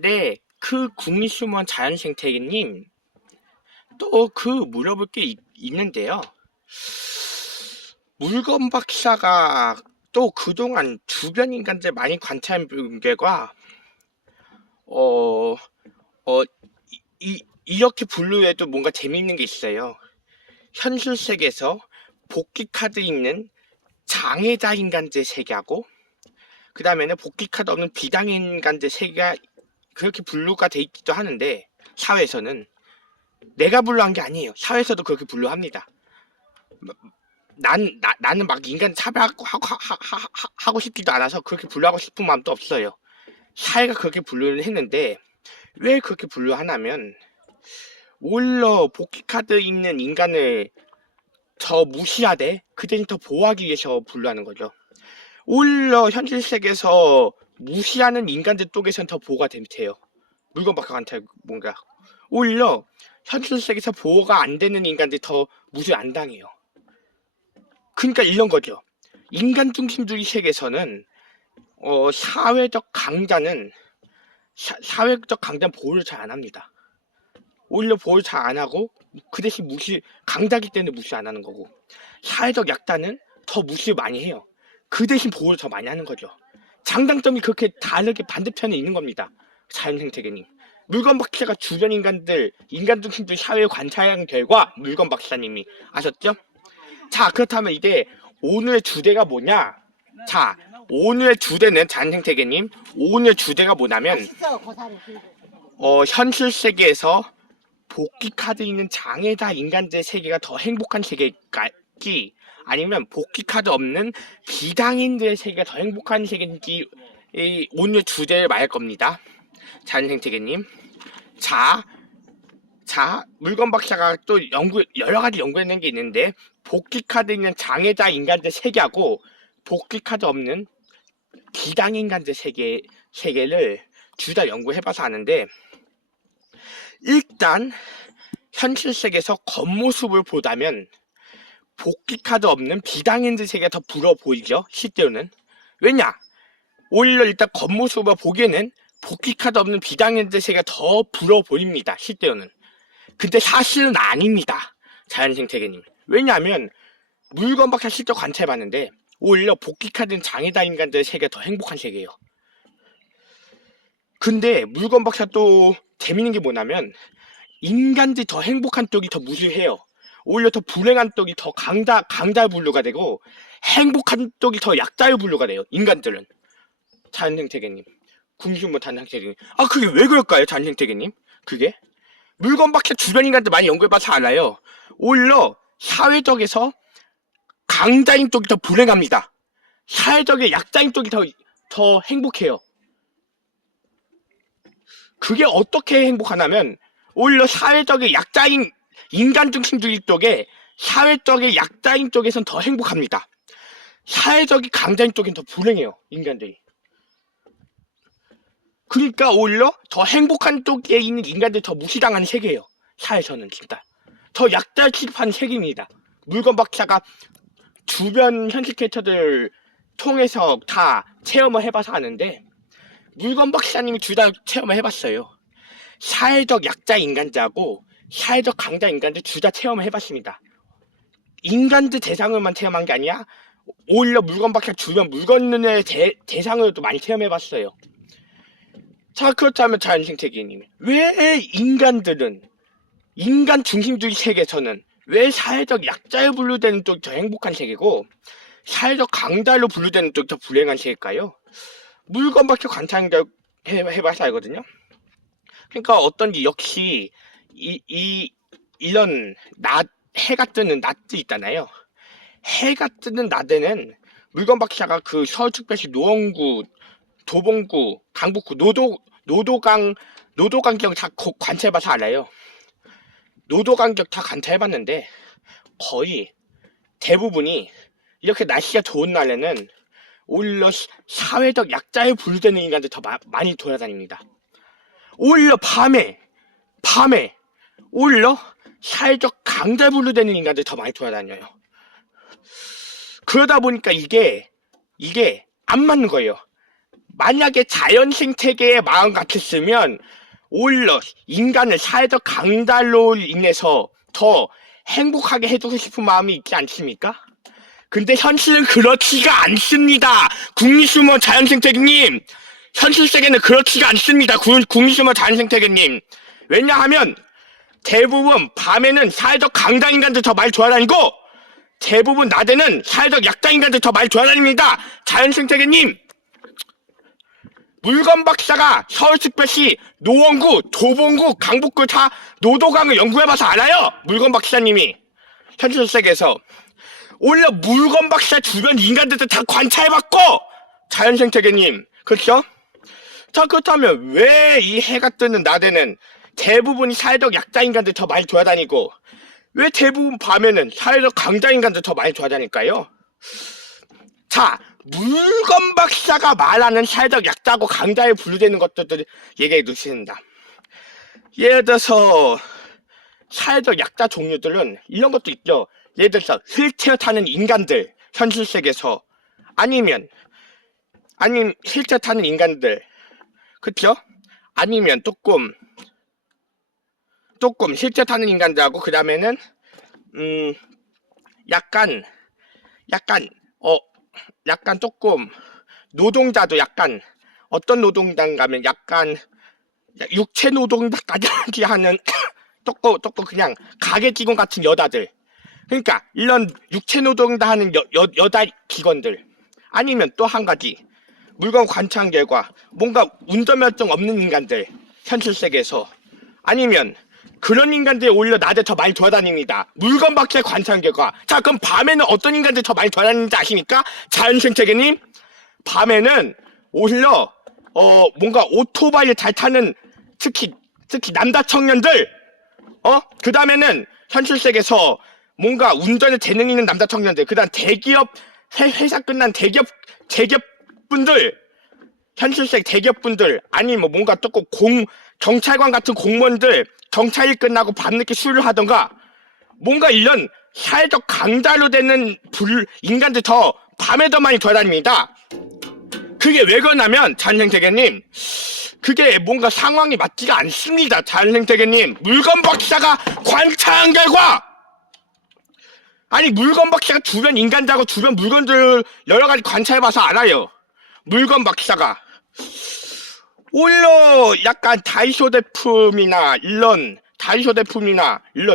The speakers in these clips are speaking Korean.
네. 국립수문 자연생태계님, 또 물어볼 게 있는데요. 물건 박사가 또 그동안 주변 인간들 많이 관찰한 결과, 어, 어, 이렇게 분류해도 뭔가 재미있는 게 있어요. 현실 세계에서 복귀 카드 있는 장애자 인간들 세계하고, 그 다음에는 복귀 카드 없는 비장애 인간들 세계가 그렇게 분류가 돼 있기도 하는데, 사회에서는 내가 분류한 게 아니에요. 사회에서도 그렇게 분류합니다. 나는 막 인간 차별하고 싶지도 않아서 그렇게 분류하고 싶은 마음도 없어요. 사회가 그렇게 분류를 했는데, 왜 그렇게 분류하냐면, 오히려 복귀카드 있는 인간을 더 무시하되 그 대신 더 보호하기 위해서 분류하는 거죠. 오히려 현실 세계에서 무시하는 인간들 쪽에선 더 보호가 돼요. 물건 박사한테 뭔가. 오히려 현실 세계에서 보호가 안 되는 인간들이 더 무시 안 당해요. 그러니까 이런 거죠. 인간 중심주의 세계에서는 사회적 강자는 사회적 강자는 보호를 잘 안 합니다. 오히려 보호를 잘 안 하고 그 대신 강자기 때문에 무시 안 하는 거고, 사회적 약자는 더 무시를 많이 해요. 그 대신 보호를 더 많이 하는 거죠. 장단점이 그렇게 다르게 반대편에 있는 겁니다. 자연생태계님. 물건 박사가 주변 인간 중심주의 사회를 관찰한 결과, 물건 박사님이 아셨죠? 자, 그렇다면 이제 오늘의 주제가 뭐냐? 자, 오늘의 주제는 자연생태계님, 오늘의 주제가 뭐냐면, 현실 세계에서 복귀 카드 있는 장애자 인간들 세계가 더 행복한 세계일지, 아니면 복귀 카드 없는 비장애인들의 세계가 더 행복한 세계인지, 오늘 주제를 말할 겁니다. 자연생태계님. 물건 박사가 또 여러 가지 연구해낸 게 있는데, 복귀 카드 있는 장애자 인간들 세계하고 복귀 카드 없는 비장애 인간들 세계를 둘 다 연구해봐서 아는데, 일단 현실 세계에서 겉모습을 보다면 복귀 카드 없는 비장애인들 세계가 더 부러워 보이죠, 실제로는. 왜냐? 오히려 일단 겉모습을 보기에는 복귀 카드 없는 비장애인들 세계가 더 부러워 보입니다, 실제로는. 근데 사실은 아닙니다, 자연생태계님. 왜냐하면 물건 박사 실제 관찰해봤는데, 오히려 복귀 카드는 장애자 인간들의 세계가 더 행복한 세계예요. 근데 물건 박사 또 재밌는 게 뭐냐면, 인간들이 더 행복한 쪽이 더 무시해요. 오히려 더 불행한 쪽이 더 강자 분류가 되고, 행복한 쪽이 더 약자의 분류가 돼요, 인간들은. 자연생태계님. 궁금한 자연생태계님. 그게 왜 그럴까요, 자연생태계님? 그게? 물건 박사 주변 인간들 많이 연구해봐서 알아요. 오히려 사회적에서 강자인 쪽이 더 불행합니다. 사회적의 약자인 쪽이 더 행복해요. 그게 어떻게 행복하냐면, 오히려 사회적의 약자인 인간 중심주의 쪽에, 사회적의 약자인 쪽에선 더 행복합니다. 사회적인 강자인 쪽엔 더 불행해요, 인간들이. 그러니까 오히려 더 행복한 쪽에 있는 인간들이 더 무시당하는 세계예요, 사회에서는. 진짜 더 약자 취급하는 세계입니다. 물건 박사가 주변 현실 캐릭터들 통해서 다 체험을 해봐서 아는데, 물건 박사님이 둘 다 체험을 해봤어요. 사회적 약자 인간자하고 사회적 강자 인간들 둘 다 체험을 해봤습니다. 인간들 대상으로만 체험한 게 아니라 오히려 물건 박사 주변 물건의 대상으로도 많이 체험해봤어요. 자, 그렇다면 자연생태계님, 왜 인간 중심주의 세계에서는 왜 사회적 약자로 분류되는 쪽이 더 행복한 세계고, 사회적 강자로 분류되는 쪽이 더 불행한 세계일까요? 물건 박사 관찰해봐서 알거든요. 그러니까 어떤지, 역시 이런 해가 뜨는 낮도 있잖아요. 해가 뜨는 낮에는 물건 박사가 서울특별시 노원구, 도봉구, 강북구, 노도강경 다 관찰해봐서 알아요. 노도강경 다 관찰해봤는데 거의 대부분이 이렇게 날씨가 좋은 날에는 오히려 사회적 약자에 분류되는 인간들 더 많이 돌아다닙니다. 오히려 밤에 오히려 사회적 강자에 분류되는 인간들 더 많이 돌아다녀요. 그러다 보니까 이게 안 맞는 거예요. 만약에 자연 생태계의 마음 같았으면 오히려 인간을 사회적 강달로 인해서 더 행복하게 해주고 싶은 마음이 있지 않습니까? 근데 현실은 그렇지가 않습니다. 국립수문 자연생태계님, 현실 세계는 그렇지가 않습니다. 국립수문 자연생태계님. 왜냐하면 대부분 밤에는 사회적 강자인간들 더 많이 돌아다니고 대부분 낮에는 사회적 약자인간들 더 많이 돌아다닙니다. 자연생태계님, 물건박사가 서울특별시 노원구, 도봉구, 강북구 다 노도강을 연구해봐서 알아요. 물건박사님이 현실세계에서 오히려 물건박사 주변 인간들도 다 관찰해봤고 자연생태계님, 그렇죠? 자, 그렇다면 왜 이 해가 뜨는 낮에는 대부분이 사회적 약자인간들 더 많이 돌아다니고 왜 대부분 밤에는 사회적 강자인간들 더 많이 돌아다닐까요? 자, 물건박사가 말하는 사회적 약자고 강자에 분류되는 것들을 얘기해 주신다. 예를 들어서 사회적 약자 종류들은 이런 것도 있죠. 예를 들어서 휠체어 타는 인간들, 현실 세계에서 아니면 휠체어 타는 인간들, 그쵸? 아니면 조금 휠체어 타는 인간들하고 그 다음에는 약간 조금 노동자도 약간 어떤 노동자인가면 약간 육체 노동자까지 하는 조금 그냥 가게 직원 같은 여자들, 그러니까 이런 육체 노동자 하는 여자 직원들, 아니면 또 한 가지 물건 관찰 결과 뭔가 운전면허증 없는 인간들 현실 세계에서, 아니면 그런 인간들이 오히려 낮에 더 많이 돌아다닙니다. 물건 박사의 관찰 결과. 자, 그럼 밤에는 어떤 인간들이 더 많이 돌아다니는지 아십니까? 자연생태계님, 밤에는 오히려 뭔가 오토바이를 잘 타는 특히 남자 청년들, 그 다음에는 현실 세계에서 뭔가 운전에 재능 있는 남자 청년들, 그 다음 대기업 회사 끝난 대기업 분들, 현실 세계 대기업 분들, 아니면 뭔가 조금 경찰관 같은 공무원들, 경찰일 끝나고 밤늦게 술을 하던가 뭔가 이런 사회적 강자로 되는 인간들 더 밤에 더 많이 돌아다닙니다. 그게 왜 그러냐면 자연생태계님, 그게 뭔가 상황이 맞지가 않습니다. 자연생태계님, 물건박사가 관찰한 결과, 아니 물건박사가 주변 인간들하고 주변 물건들 여러가지 관찰해봐서 알아요. 물건박사가 오히려 약간 다이소 제품이나 이런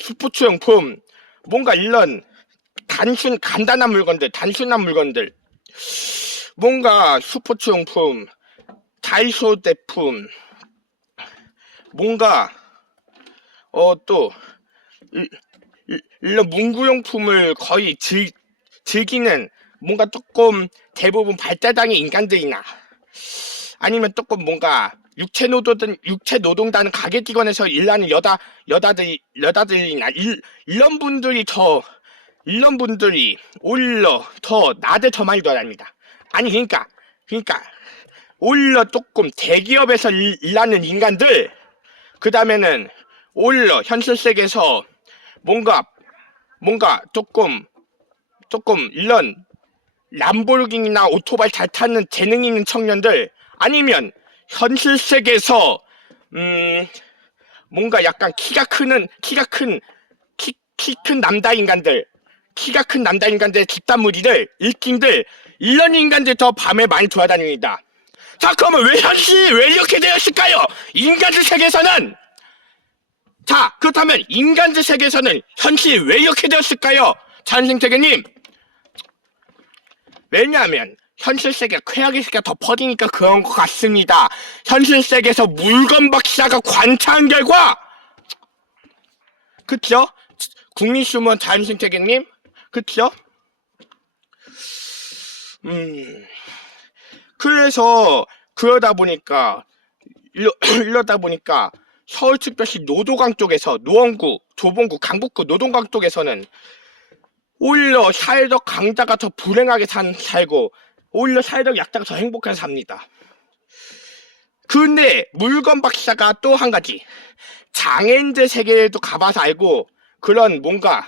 스포츠용품, 뭔가 이런 간단한 물건들, 단순한 물건들, 뭔가 스포츠용품, 다이소 제품, 뭔가 또 이런 문구용품을 거의 즐기는 뭔가 조금 대부분 발달장애 인간들이나 아니면 조금 뭔가 육체 노동자는 가게 직원에서 일하는 여자들이나 이런 분들이 오히려 더 낮에 더 많이 돌아다닙니다. 아니 그러니까 오히려 조금 대기업에서 일하는 인간들, 그 다음에는 오히려 현실 세계에서 뭔가 조금 이런 람보르기니나 오토바이 잘 타는 재능 있는 청년들, 아니면 현실 세계에서 뭔가 약간 키가 큰 남자 인간들, 집단무리들, 일진들, 이런 인간들 더 밤에 많이 돌아다닙니다. 자, 그러면 왜 이렇게 되었을까요? 인간들 세계에서는. 자, 그렇다면 인간들 세계에서는 현실이 왜 이렇게 되었을까요? 자연생태계님, 왜냐하면 현실 세계가 쾌락의 세계가 더 퍼지니까 그런 것 같습니다. 현실 세계에서 물건 박사가 관찰한 결과, 그쵸? 국립수문 자연생태계님, 그쵸? 그래서 이러다 보니까 서울특별시 노도강 쪽에서 노원구, 도봉구, 강북구 노동강 쪽에서는 오히려 사회적 강자가 더 불행하게 살고 오히려 사회적 약자가 더 행복하게 삽니다. 근데 물건 박사가 또 한 가지, 장애인들 세계에도 가봐서 알고, 그런 뭔가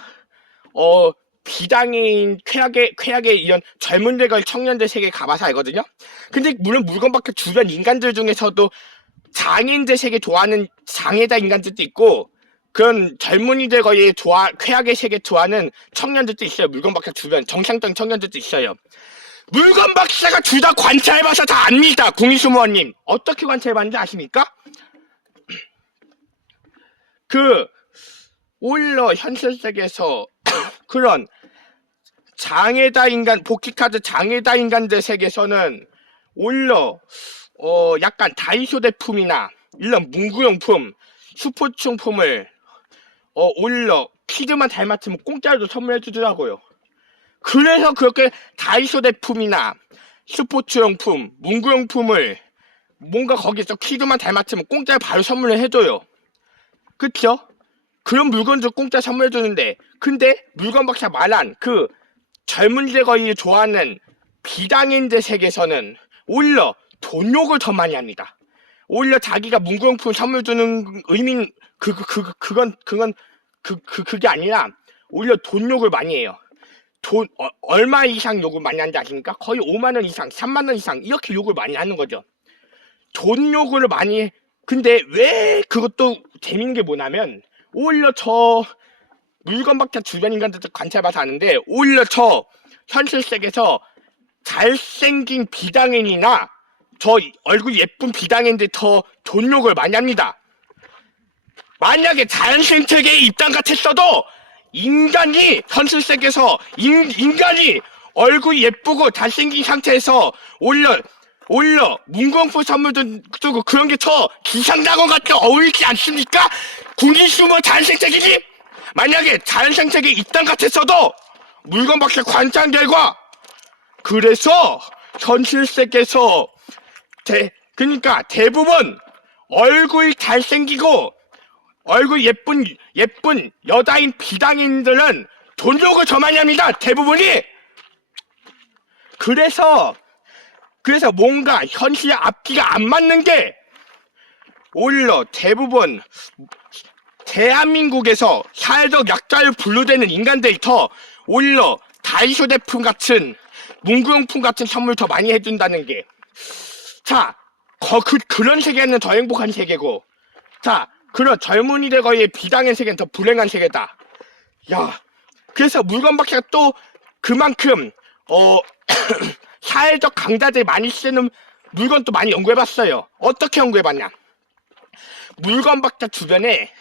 비장애인, 쾌락의 이런 젊은들 걸 청년들 세계에 가봐서 알거든요. 근데 물론 물건밖에 주변 인간들 중에서도 장애인들 세계 좋아하는 장애자 인간들도 있고 그런 젊은이들 거의 쾌락의 세계 좋아하는 청년들도 있어요. 물건박사 주변 정상적인 청년들도 있어요. 물건박사가 둘 다 관찰해봐서 다 압니다. 국민수무원님 어떻게 관찰해봤는지 아십니까? 오히려 현실 세계에서 그런 장애다 인간 복귀카드 장애다 인간들 세계에서는 오히려 약간 다이소 제품이나 이런 문구용품 스포츠용품을 오히려 키드만 닮았으면 공짜로 선물해 주더라고요. 그래서 그렇게 다이소 제품이나 스포츠용품 문구용품을 뭔가 거기서 키드만 닮았으면 공짜로 바로 선물을 해줘요. 그쵸? 그런 물건도 공짜 선물해 주는데 근데 물건박사 말한 그 젊은이들 거의 좋아하는 비장애인들 세계에서는 오히려 돈 욕을 더 많이 합니다. 오히려 자기가 문구용품 선물 주는 의미는 그게 아니라 오히려 돈 욕을 많이 해요. 얼마 이상 욕을 많이 하는지 아십니까? 거의 5만원 이상, 3만원 이상 이렇게 욕을 많이 하는 거죠. 돈 욕을 많이 해. 근데 왜 그것도 재밌는 게 뭐냐면 오히려 저 물건박사 주변 인간들도 관찰해봐서 아는데 오히려 저 현실 세계에서 잘생긴 비장애인이나 저 얼굴 예쁜 비장애인들 더 돈 욕을 많이 합니다. 만약에 자연스러운 세계에 입장 같았어도 인간이 현실 세계에서 인간이 얼굴이 예쁘고 잘생긴 상태에서 오히려 문구용품 선물도 주고 그런 게 더 기상작원 같게 어울리지 않습니까? 국민수무 자연생태계님 만약에 자연생태계 입장 같았어도 물건박사 관찰 결과 그래서 현실 세계에서 그러니까 대부분 얼굴 잘생기고 얼굴 예쁜 여자인 비장애인들은 돈 욕을 더 많이 합니다. 대부분이. 그래서 뭔가 현실 앞뒤가 안 맞는 게 오히려 대부분 대한민국에서 사회적 약자로 분류되는 인간들이 더 오히려 다이소 제품 같은 문구용품 같은 선물 더 많이 해준다는 게 자, 그런 세계는 더 행복한 세계고 자, 그런 젊은이들 거의 비장애 세계는 더 불행한 세계다. 야, 그래서 물건박사가 또 그만큼 사회적 강자들이 많이 쓰는 물건도 많이 연구해봤어요. 어떻게 연구해봤냐? 물건박사 주변에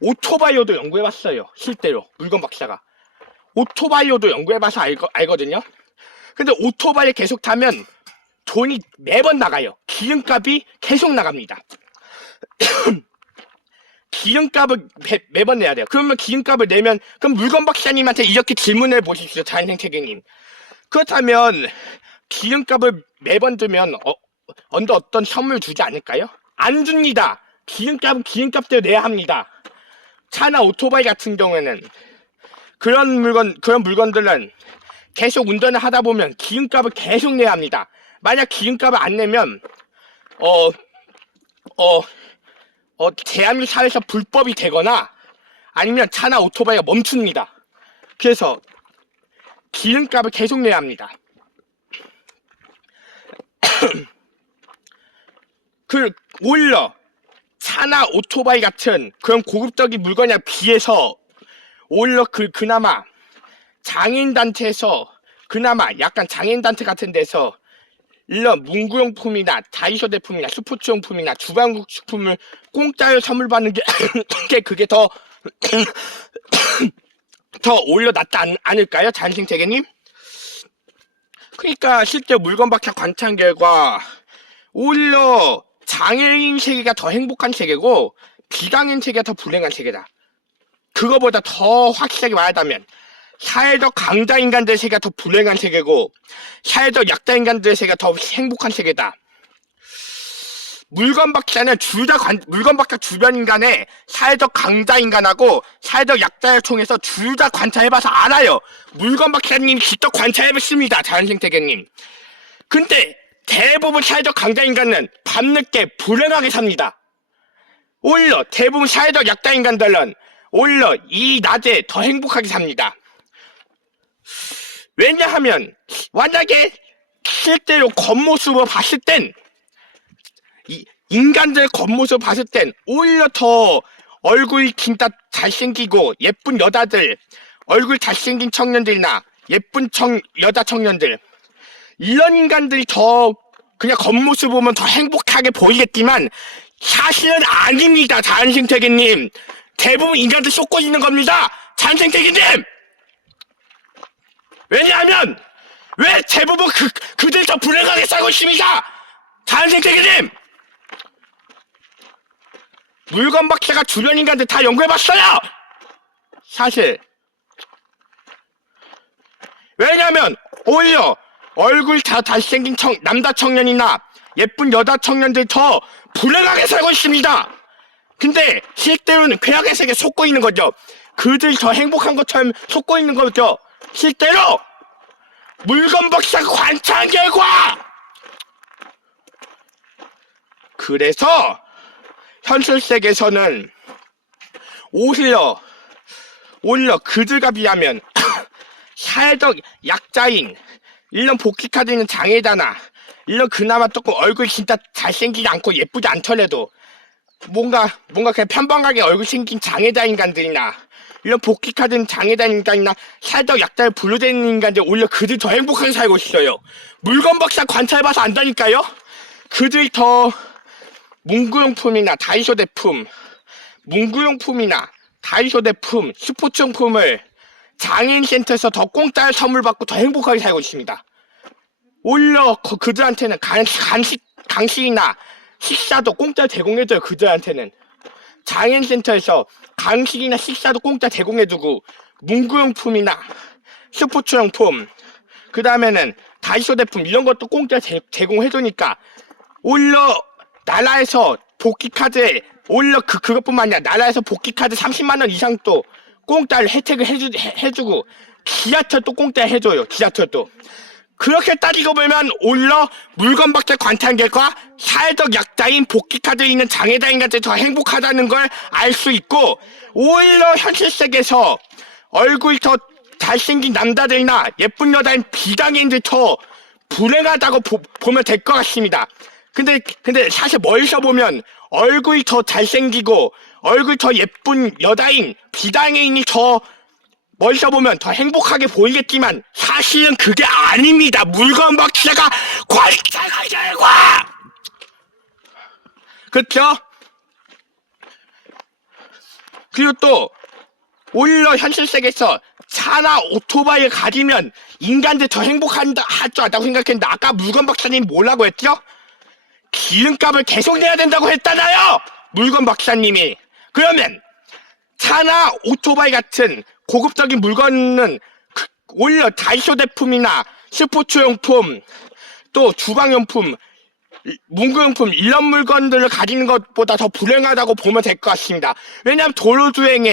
오토바이오도 연구해봤어요. 실제로 물건박사가 오토바이오도 연구해봐서 알거든요. 근데 오토바이 계속 타면 돈이 매번 나가요. 기름값이 계속 나갑니다. 기름값을 매번 내야 돼요. 그러면 기름값을 내면 그럼 물건박사님한테 이렇게 질문해 보십시오. 자연생태계님. 그렇다면 기름값을 매번 들면 어떤 선물 주지 않을까요? 안 줍니다. 기름값은 기름값대로 내야 합니다. 차나 오토바이 같은 경우에는 그런 물건들은 계속 운전을 하다 보면 기름값을 계속 내야 합니다. 만약 기름값을 안 내면 대한민국 사회에서 불법이 되거나 아니면 차나 오토바이가 멈춥니다. 그래서 기름값을 계속 내야 합니다. 오히려 차나 오토바이 같은 그런 고급적인 물건에 비해서 오히려 그나마 장애인단체에서 그나마 약간 장애인단체 같은 데서 이런 문구용품이나 다이소 제품이나 스포츠용품이나 주방식품을 공짜로 선물 받는 게 그게 더 오히려 낫지 않을까요? 자연생태계님? 그러니까 실제 물건박사 관찰 결과 오히려 장애인 세계가 더 행복한 세계고 비장애인 세계가 더 불행한 세계다. 그거보다 더 확실하게 말하자면 사회적 강자 인간들 세계가 더 불행한 세계고 사회적 약자 인간들 세계가 더 행복한 세계다. 물건박사는 물건박사 주변 인간의 사회적 강자 인간하고 사회적 약자를 통해서 둘 다 관찰해봐서 알아요. 물건박사님 직접 관찰해봤습니다. 자연생태계님. 근데 대부분 사회적 강자 인간은 밤늦게 불행하게 삽니다. 오히려 대부분 사회적 약자 인간들은 오히려 이 낮에 더 행복하게 삽니다. 왜냐하면 만약에 실제로 겉모습을 봤을 땐 인간들 겉모습을 봤을 땐 오히려 더 얼굴이 진짜 잘생기고 예쁜 여자들, 얼굴 잘생긴 청년들이나 예쁜 여자 청년들, 이런 인간들이 더 그냥 겉모습 보면 더 행복하게 보이겠지만 사실은 아닙니다. 자연생태계님. 대부분 인간들 속고 있는 겁니다. 자연생태계님. 왜냐하면 왜 대부분 그들 더 불행하게 살고 있습니다. 자연생태계님. 물건 박사가 주변 인간들 다 연구해봤어요. 사실. 왜냐면 오히려 얼굴 다 잘생긴 남자 청년이나 예쁜 여자 청년들 더 불행하게 살고 있습니다. 근데 실제로는 괴악의 세계에 속고 있는 거죠. 그들 더 행복한 것처럼 속고 있는 거죠. 실제로 물건 박사가 관찰한 결과. 그래서 현실 세계에서는 오히려 그들과 비하면 사회적 약자인 이런 복귀카드 있는 장애자나 이런 그나마 조금 얼굴 진짜 잘생기지 않고 예쁘지 않더라도 뭔가 그냥 편방하게 얼굴 생긴 장애자 인간들이나 이런 복귀카드 있는 장애자 인간이나 사회적 약자에 분류되는 인간들 오히려 그들 더 행복하게 살고 있어요. 물건 박사 관찰해봐서 안다니까요. 그들 더 문구용품이나 다이소 제품, 스포츠용품을 장애인 센터에서 더 공짜로 선물 받고 더 행복하게 살고 있습니다. 오히려 그들한테는 간식이나 식사도 공짜로 제공해줘요. 그들한테는 장애인 센터에서 간식이나 식사도 공짜로 제공해주고 문구용품이나 스포츠용품, 그 다음에는 다이소 제품 이런 것도 공짜로 제공해주니까 오히려 나라에서 복귀카드에 오히려 그것뿐만 아니라 나라에서 복귀카드 30만원 이상도 공짜로 혜택을 해주고 지하철도 공짜로 해줘요. 지하철도. 그렇게 따지고 보면 오히려 물건 박사 관찰 결과 사회적 약자인 복귀카드 있는 장애자인한테 더 행복하다는 걸 알 수 있고 오히려 현실 세계에서 얼굴이 더 잘생긴 남자들이나 예쁜 여자인 비장애인들 더 불행하다고 보면 될 것 같습니다. 근데 사실 멀리서 보면 얼굴이 더 잘생기고 얼굴 더 예쁜 여자인 비장애인이 더 멀리서 보면 더 행복하게 보이겠지만 사실은 그게 아닙니다. 물건 박사가 관찰한 결과. 그렇죠? 그리고 또 오히려 현실 세계에서 차나 오토바이를 가지면 인간들 더 행복한다 할 줄 알다고 생각했는데 아까 물건 박사님 뭐라고 했죠? 기름값을 계속 내야 된다고 했잖아요. 물건 박사님이. 그러면 차나 오토바이 같은 고급적인 물건은 오히려 다이소 제품이나 스포츠용품 또 주방용품 문구용품 이런 물건들을 가지는 것보다 더 불행하다고 보면 될 것 같습니다. 왜냐하면 도로주행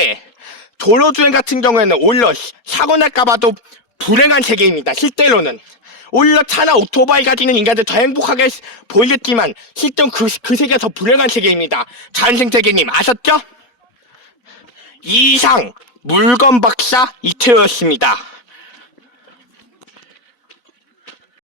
같은 경우에는 오히려 사고 날까봐도 불행한 세계입니다. 실제로는 오히려 차나 오토바이 가지는 인간들 더 행복하게 보이겠지만 실제로 그 세계가 더 불행한 세계입니다. 자연생태계님 아셨죠? 이상 물건 박사 이태호였습니다.